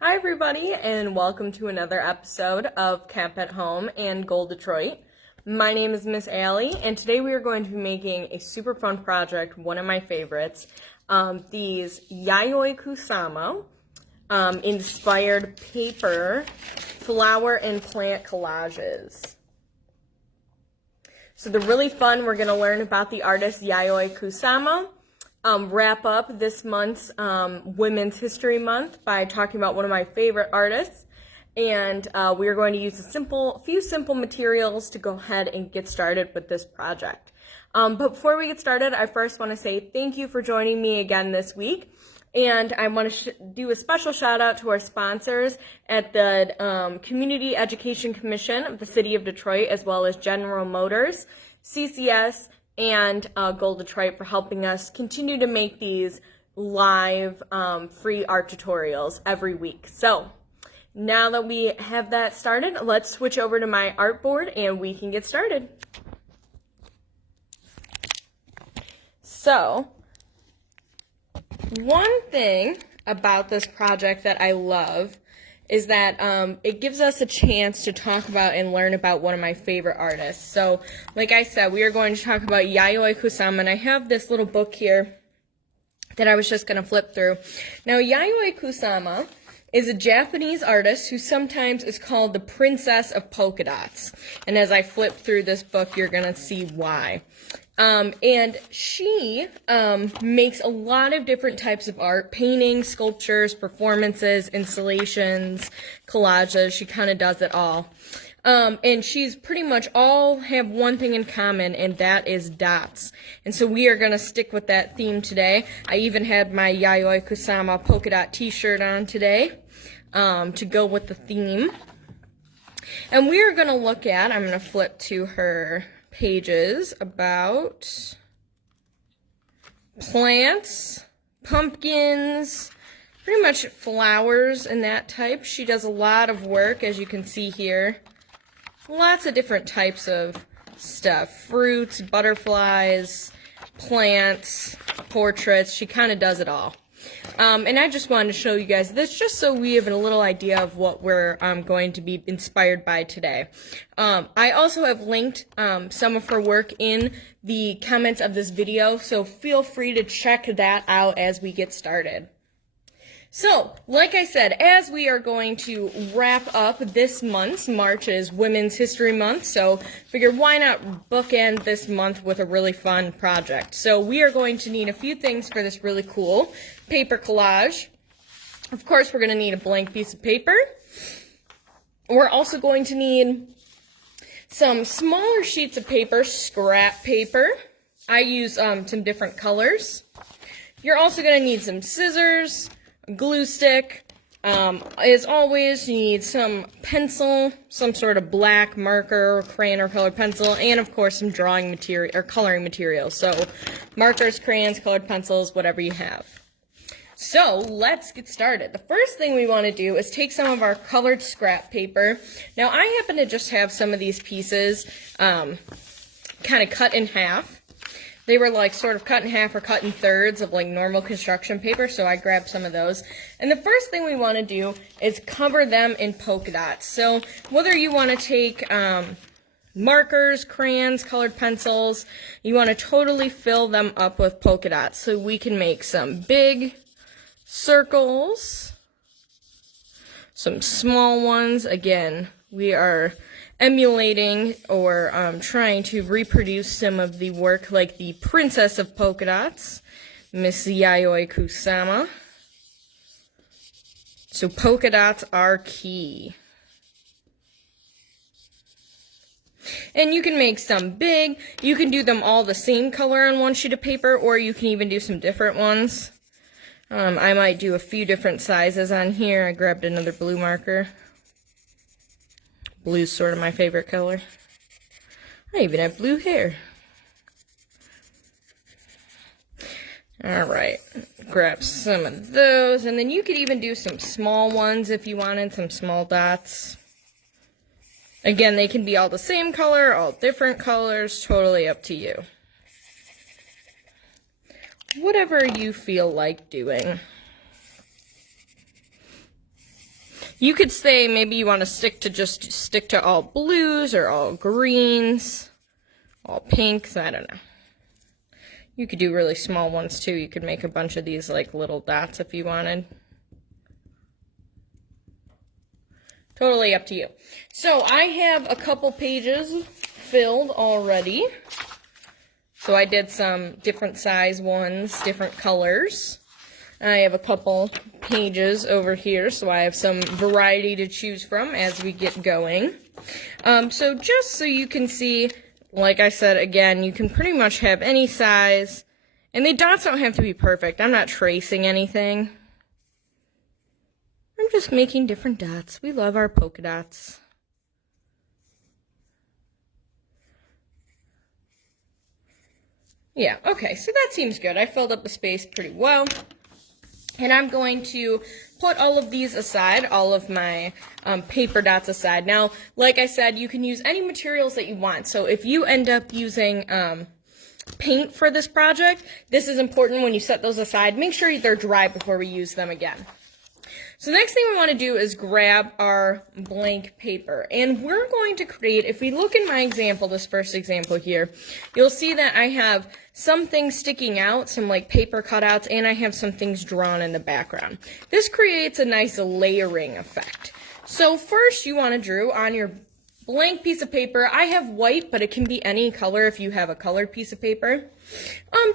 Hi everybody, and welcome to another episode of Camp at Home and Goal Detroit. My name is Miss Allie, and today we are going to be making a super fun project, one of my favorites. These Yayoi Kusama inspired paper flower and plant collages. So they're really fun. We're going to learn about the artist Yayoi Kusama. Wrap up this month's Women's History Month by talking about one of my favorite artists, and we are going to use a few simple materials to go ahead and get started with this project. But before we get started, I first want to say thank you for joining me again this week, and I want to do a special shout out to our sponsors at the Community Education Commission of the City of Detroit, as well as General Motors, CCS, and Goal Detroit for helping us continue to make these live free art tutorials every week. So now that we have that started, let's switch over to my artboard and we can get started. So one thing about this project that I love is that it gives us a chance to talk about and learn about one of my favorite artists. So, like I said, we are going to talk about Yayoi Kusama, and I have this little book here that I was just going to flip through. Now, Yayoi Kusama is a Japanese artist who sometimes is called the Princess of Polka Dots. And as I flip through this book, you're going to see why. And she makes a lot of different types of art: paintings, sculptures, performances, installations, collages. She kind of does it all. And she's pretty much all have one thing in common, and that is dots. And so we are going to stick with that theme today. I even had my Yayoi Kusama polka dot t-shirt on today to go with the theme. And we are going to look at, I'm going to flip to her pages, about plants, pumpkins, pretty much flowers and that type. She does a lot of work, as you can see here. Lots of different types of stuff. Fruits, butterflies, plants, portraits. She kind of does it all. And I just wanted to show you guys this just so we have a little idea of what we're going to be inspired by today. I also have linked some of her work in the comments of this video, so feel free to check that out as we get started. So, like I said, as we are going to wrap up this month, March is Women's History Month, so figured why not bookend this month with a really fun project. So we are going to need a few things for this really cool paper collage. Of course, we're going to need a blank piece of paper. We're also going to need some smaller sheets of paper, scrap paper. I use some different colors. You're also going to need some scissors, glue stick. As always, you need some pencil, some sort of black marker, crayon, or colored pencil, and of course some drawing material or coloring materials. So markers, crayons, colored pencils, whatever you have. So let's get started. The first thing we want to do is take some of our colored scrap paper. Now I happen to just have some of these pieces kind of cut in half. They were like sort of cut in half or cut in thirds of like normal construction paper, so I grabbed some of those. And the first thing we want to do is cover them in polka dots. So whether you want to take markers, crayons, colored pencils, you want to totally fill them up with polka dots. So we can make some big circles, some small ones. Again, we are emulating or trying to reproduce some of the work like the Princess of Polka Dots, Miss Yayoi Kusama. So polka dots are key. And you can make some big. You can do them all the same color on one sheet of paper, or you can even do some different ones. I might do a few different sizes on here. I grabbed another blue marker. Blue's sort of my favorite color. I even have blue hair. Alright, grab some of those, and then you could even do some small ones if you wanted, some small dots. Again, they can be all the same color, all different colors, totally up to you. Whatever you feel like doing. You could say maybe you want to stick to all blues or all greens, all pinks, I don't know. You could do really small ones too. You could make a bunch of these like little dots if you wanted. Totally up to you. So I have a couple pages filled already. So I did some different size ones, different colors. I have a couple pages over here, so I have some variety to choose from as we get going. So just so you can see, like I said, again, you can pretty much have any size, and the dots don't have to be perfect. I'm not tracing anything. I'm just making different dots. We love our polka dots. Yeah, okay, so that seems good. I filled up the space pretty well. And I'm going to put all of these aside, all of my paper dots aside. Now, like I said, you can use any materials that you want. So if you end up using paint for this project, this is important when you set those aside. Make sure they're dry before we use them again. So next thing we want to do is grab our blank paper, and we're going to create, if we look in my example, this first example here, you'll see that I have some things sticking out, some like paper cutouts, and I have some things drawn in the background. This creates a nice layering effect. So first you want to draw on your blank piece of paper. I have white, but it can be any color if you have a colored piece of paper.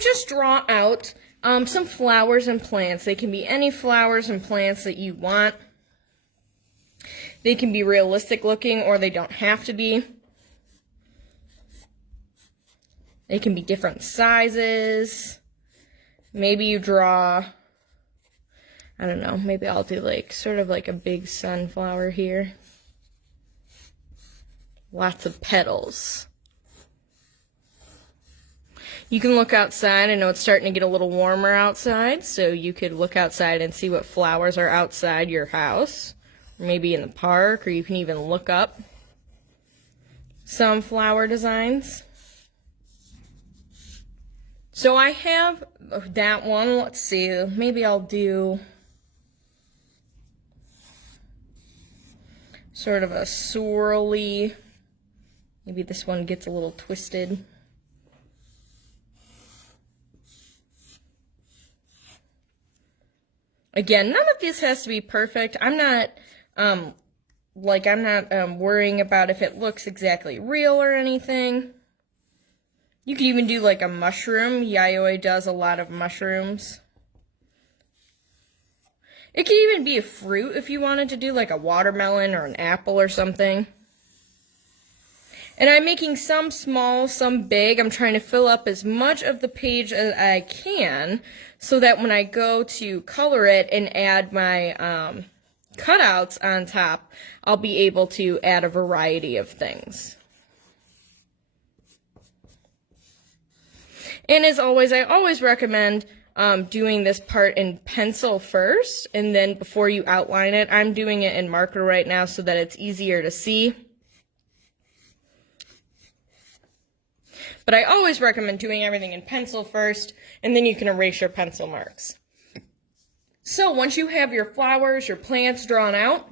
Just draw out some flowers and plants. They can be any flowers and plants that you want. They can be realistic looking, or they don't have to be. They can be different sizes. Maybe you draw, I don't know, maybe I'll do like sort of like a big sunflower here. Lots of petals. You can look outside. I know it's starting to get a little warmer outside, so you could look outside and see what flowers are outside your house, or maybe in the park, or you can even look up some flower designs. So I have that one. Let's see, maybe I'll do sort of a swirly, maybe this one gets a little twisted. Again, none of this has to be perfect. I'm not worrying about if it looks exactly real or anything. You could even do like a mushroom. Yayoi does a lot of mushrooms. It could even be a fruit if you wanted to do like a watermelon or an apple or something. And I'm making some small, some big. I'm trying to fill up as much of the page as I can so that when I go to color it and add my cutouts on top, I'll be able to add a variety of things. And as always, I always recommend doing this part in pencil first, and then before you outline it. I'm doing it in marker right now so that it's easier to see. But I always recommend doing everything in pencil first, and then you can erase your pencil marks. So once you have your flowers, your plants drawn out,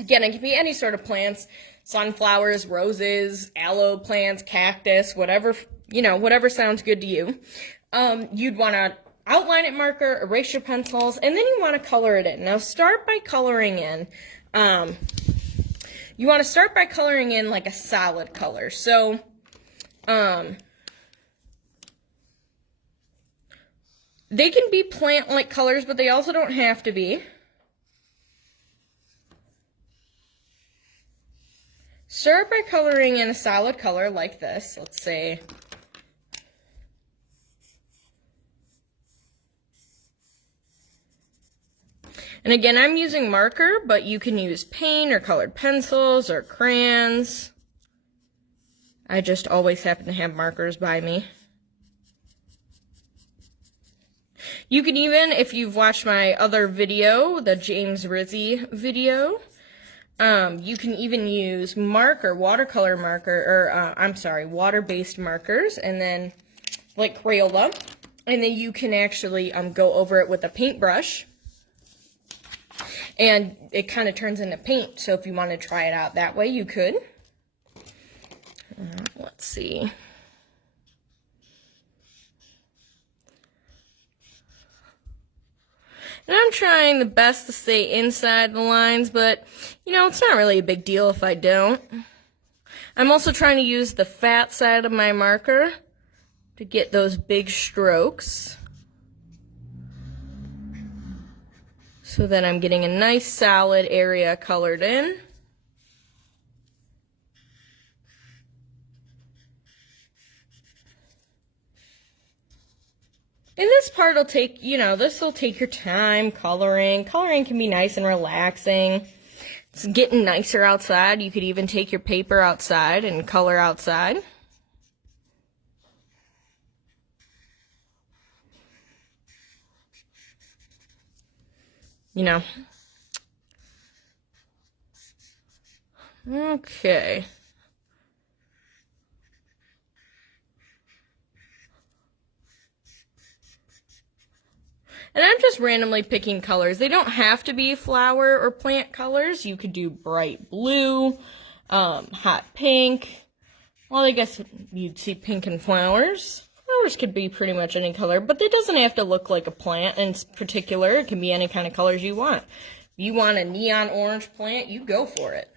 again, it can be any sort of plants, sunflowers, roses, aloe plants, cactus, whatever, whatever sounds good to you. You'd want to outline it marker, erase your pencils, and then you want to color it in. Now start by coloring in. You want to start by coloring in like a solid color. So they can be plant-like colors, but they also don't have to be. Start by coloring in a solid color like this, let's say. And again, I'm using marker, but you can use paint or colored pencils or crayons. I just always happen to have markers by me. You can even, if you've watched my other video, the James Rizzi video, you can even use watercolor marker, or water-based markers, and then like Crayola, and then you can actually go over it with a paintbrush. And it kind of turns into paint, so if you want to try it out that way, you could. Let's see. And I'm trying the best to stay inside the lines, but, you know, it's not really a big deal if I don't. I'm also trying to use the fat side of my marker to get those big strokes, so that I'm getting a nice solid area colored in. And this part will take, you know, this will take your time coloring. Coloring can be nice and relaxing. It's getting nicer outside. You could even take your paper outside and color outside. You know. Okay. And I'm just randomly picking colors. They don't have to be flower or plant colors. You could do bright blue, hot pink. Well, I guess you'd see pink and flowers. Flowers could be pretty much any color, but it doesn't have to look like a plant in particular. It can be any kind of colors you want. If you want a neon orange plant, you go for it.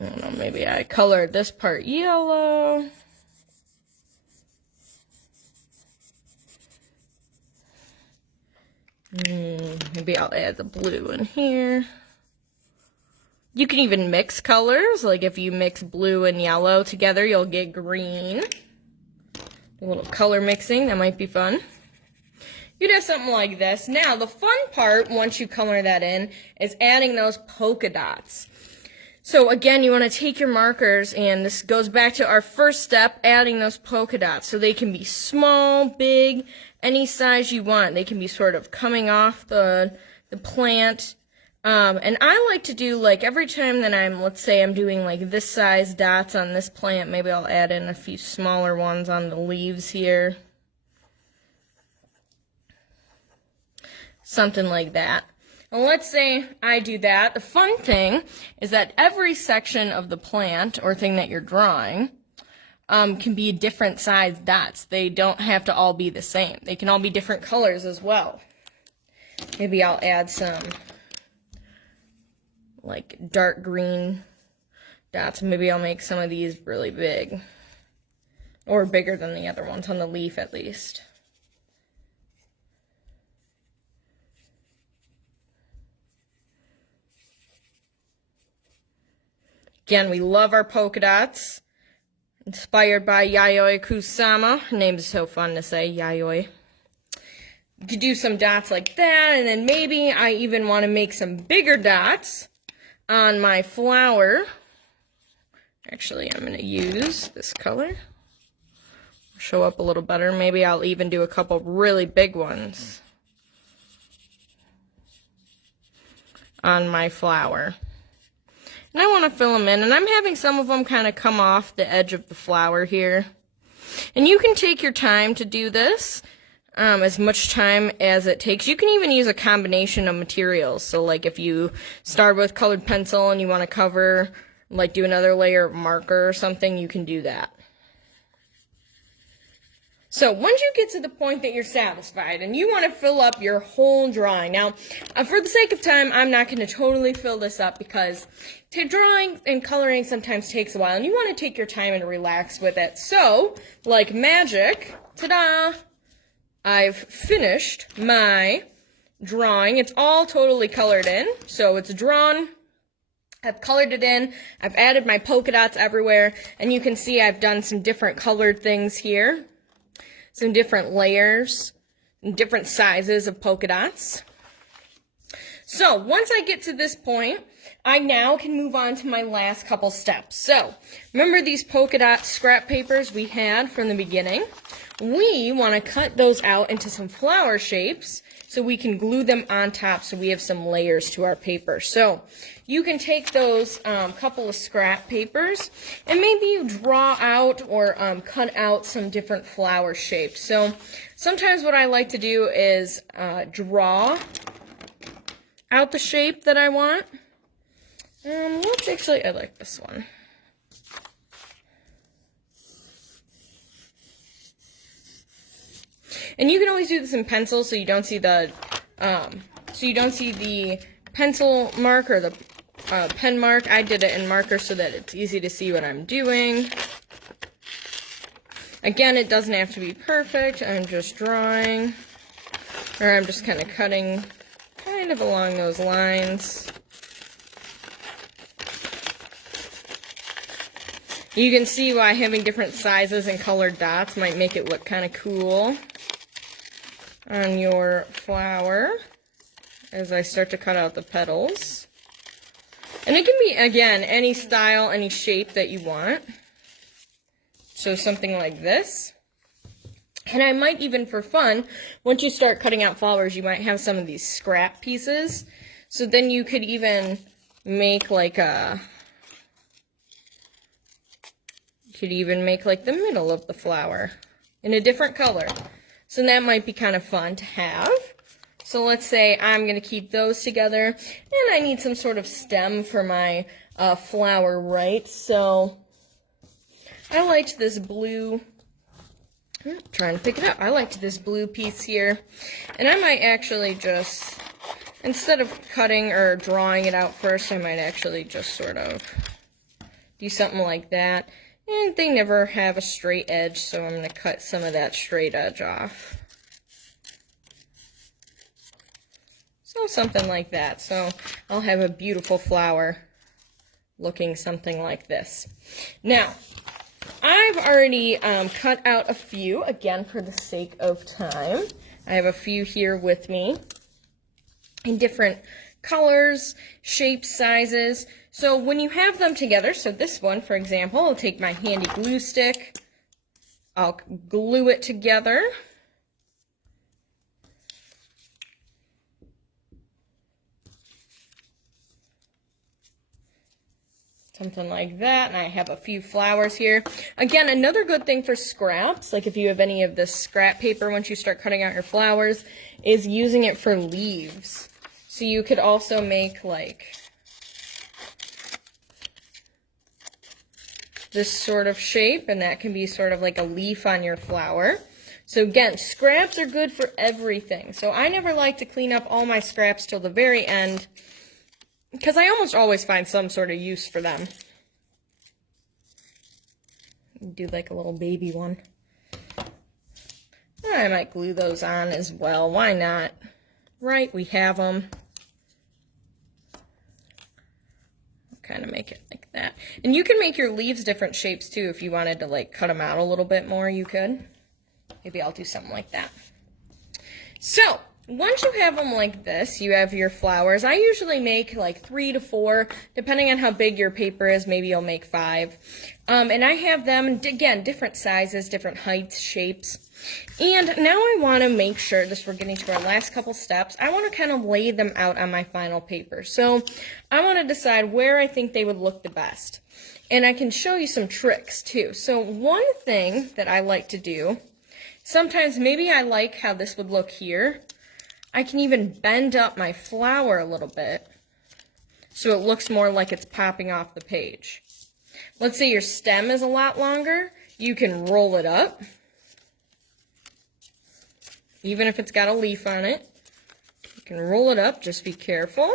I don't know, maybe I colored this part yellow. Maybe I'll add the blue in here. You can even mix colors. Like if you mix blue and yellow together, you'll get green. A little color mixing, that might be fun. You'd have something like this. Now, the fun part, once you color that in, is adding those polka dots. So again, you want to take your markers, and this goes back to our first step, adding those polka dots. So they can be small, big, any size you want. They can be sort of coming off the plant. And I like to do, like, every time that let's say I'm doing like this size dots on this plant, maybe I'll add in a few smaller ones on the leaves here. Something like that. And let's say I do that. The fun thing is that every section of the plant or thing that you're drawing can be different size dots. They don't have to all be the same. They can all be different colors as well. Maybe I'll add some like dark green dots. Maybe I'll make some of these really big, or bigger than the other ones on the leaf at least. Again, we love our polka dots. Inspired by Yayoi Kusama. Her name is so fun to say, Yayoi. You could do some dots like that, and then maybe I even want to make some bigger dots on my flower. Actually, I'm going to use this color. Show up a little better. Maybe I'll even do a couple really big ones on my flower. And I want to fill them in, and I'm having some of them kind of come off the edge of the flower here. And you can take your time to do this, as much time as it takes. You can even use a combination of materials. So like if you start with colored pencil and you want to cover, like do another layer of marker or something, you can do that. So once you get to the point that you're satisfied and you want to fill up your whole drawing. Now, for the sake of time, I'm not going to totally fill this up because drawing and coloring sometimes takes a while and you want to take your time and relax with it. So, like magic, ta-da, I've finished my drawing. It's all totally colored in. So it's drawn. I've colored it in. I've added my polka dots everywhere. And you can see I've done some different colored things here. Some different layers and different sizes of polka dots. So once I get to this point, I now can move on to my last couple steps. So remember these polka dot scrap papers we had from the beginning? We want to cut those out into some flower shapes so we can glue them on top so we have some layers to our paper. So you can take those couple of scrap papers and maybe you draw out or cut out some different flower shapes. So sometimes what I like to do is draw out the shape that I want. Let's actually, I like this one. And you can always do this in pencil so you don't see the pencil mark or the pen mark. I did it in marker so that it's easy to see what I'm doing. Again, it doesn't have to be perfect. I'm just drawing, or I'm just kind of cutting kind of along those lines. You can see why having different sizes and colored dots might make it look kind of cool on your flower as I start to cut out the petals. And it can be, again, any style, any shape that you want. So something like this. And I might even, for fun, once you start cutting out flowers, you might have some of these scrap pieces. So then you could even make like a, the middle of the flower in a different color. So that might be kind of fun to have. So let's say I'm going to keep those together, and I need some sort of stem for my flower, right? So I liked this blue, I'm trying to pick it up. I liked this blue piece here, and I might actually just, instead of cutting or drawing it out first, I might actually just sort of do something like that. And they never have a straight edge, so I'm going to cut some of that straight edge off. So something like that. So I'll have a beautiful flower looking something like this. Now, I've already cut out a few, again, for the sake of time. I have a few here with me in different colors, shapes, sizes. So when you have them together, so this one, for example, I'll take my handy glue stick, I'll glue it together. Something like that, and I have a few flowers here. Again, another good thing for scraps, like if you have any of this scrap paper once you start cutting out your flowers, is using it for leaves. So you could also make like this sort of shape, and that can be sort of like a leaf on your flower. So again, scraps are good for everything. So I never like to clean up all my scraps till the very end, because I almost always find some sort of use for them. Do like a little baby one. I might glue those on as well. Why not? Right, we have them. Kind of make it like that. And you can make your leaves different shapes too. If you wanted to like cut them out a little bit more, you could. Maybe I'll do something like that. So once you have them like this, you have your flowers. I usually make like 3 to 4, depending on how big your paper is. Maybe you'll make 5. And I have them, again, different sizes, different heights, shapes. And now I want to make sure, we're getting to our last couple steps, I want to kind of lay them out on my final paper. So I want to decide where I think they would look the best. And I can show you some tricks too. So one thing that I like to do, sometimes maybe I like how this would look here. I can even bend up my flower a little bit so it looks more like it's popping off the page. Let's say your stem is a lot longer, you can roll it up. Even if it's got a leaf on it, you can roll it up, just be careful.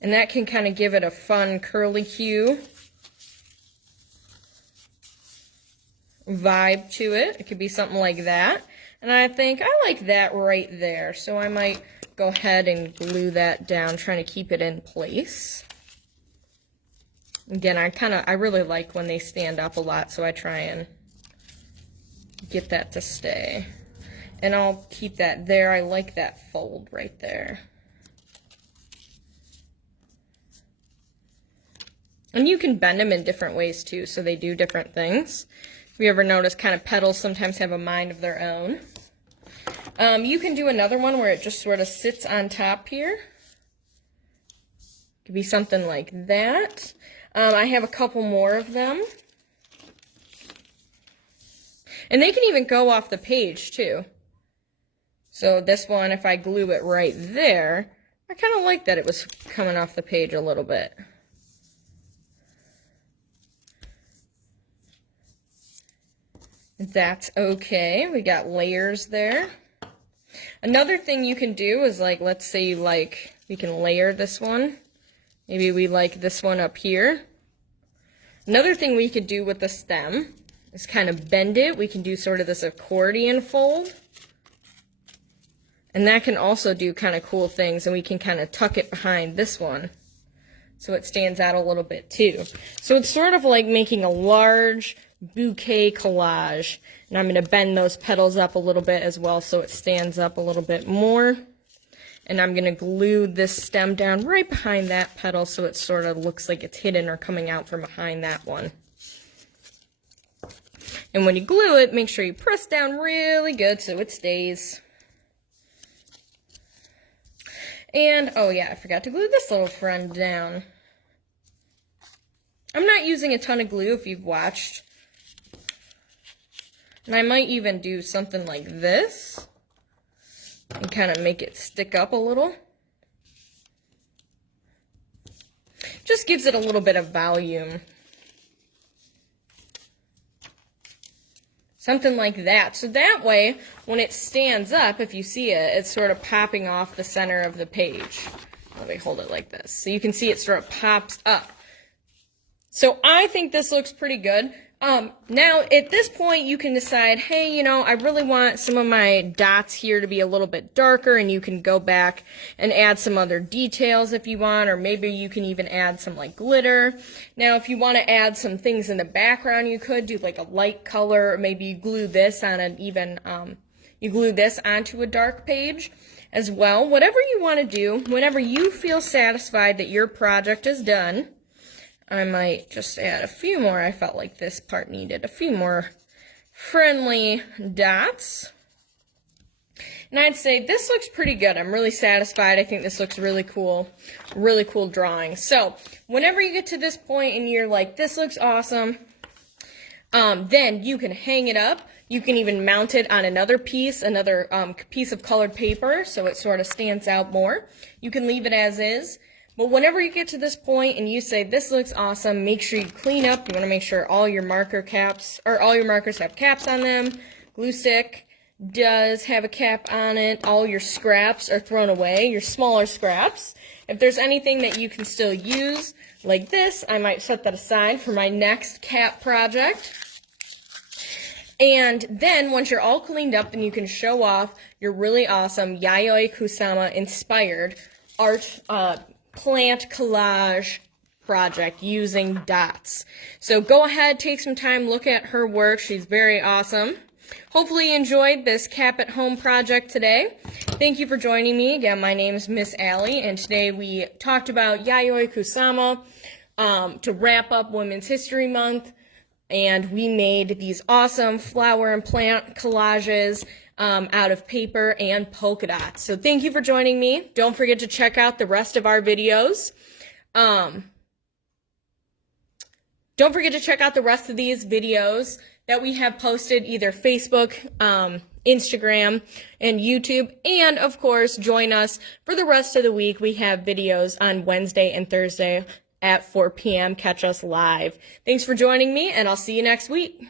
And that can kind of give it a fun curly-cue vibe to it. It could be something like that. And I think I like that right there. So I might go ahead and glue that down, trying to keep it in place. Again, I really like when they stand up a lot, so I try and get that to stay. And I'll keep that there. I like that fold right there. And you can bend them in different ways too, so they do different things. If you ever notice, kind of petals sometimes have a mind of their own. You can do another one where it just sort of sits on top here. It could be something like that. I have a couple more of them. And they can even go off the page too. So this one, if I glue it right there, I kind of like that it was coming off the page a little bit. That's okay. We got layers there. Another thing you can do is, like, let's say we can layer this one. Maybe we like this one up here. Another thing we could do with the stem is kind of bend it. We can do sort of this accordion fold. And that can also do kind of cool things, and we can kind of tuck it behind this one so it stands out a little bit too. So it's sort of like making a large bouquet collage. And I'm going to bend those petals up a little bit as well so it stands up a little bit more. And I'm going to glue this stem down right behind that petal so it sort of looks like it's hidden or coming out from behind that one. And when you glue it, make sure you press down really good so it stays. And, oh yeah, I forgot to glue this little friend down. I'm not using a ton of glue if you've watched. And I might even do something like this and kind of make it stick up a little. Just gives it a little bit of volume. Something like that. So that way, when it stands up, if you see it, it's sort of popping off the center of the page. Let me hold it like this. So you can see it sort of pops up. So I think this looks pretty good. Now, at this point, you can decide, hey, you know, I really want some of my dots here to be a little bit darker, and you can go back and add some other details if you want, or maybe you can even add some, like, glitter. Now, if you want to add some things in the background, you could do, like, a light color, or maybe you glue this on an even, you glue this onto a dark page as well. Whatever you want to do, whenever you feel satisfied that your project is done, I might just add a few more. I felt like this part needed a few more friendly dots. And I'd say this looks pretty good. I'm really satisfied. I think this looks really cool drawing. So whenever you get to this point and you're like, this looks awesome, then you can hang it up. You can even mount it on another piece of colored paper so it sort of stands out more. You can leave it as is. But whenever you get to this point and you say, this looks awesome, make sure you clean up. You want to make sure all your marker caps, or all your markers have caps on them. Glue stick does have a cap on it. All your scraps are thrown away, your smaller scraps. If there's anything that you can still use, like this, I might set that aside for my next cap project. And then, once you're all cleaned up, then you can show off your really awesome Yayoi Kusama inspired art plant collage project using dots. So go ahead, take some time, look at her work. She's very awesome. Hopefully you enjoyed this Cap at Home project today. Thank you for joining me. Again, my name is Miss Allie, and today we talked about Yayoi Kusama to wrap up Women's History Month. And we made these awesome flower and plant collages out of paper and polka dots. So thank you for joining me. Don't forget to check out the rest of our videos. Don't forget to check out the rest of these videos that we have posted, either Facebook, Instagram, and YouTube. And of course, join us for the rest of the week. We have videos on Wednesday and Thursday at 4 p.m. Catch us live. Thanks for joining me, and I'll see you next week.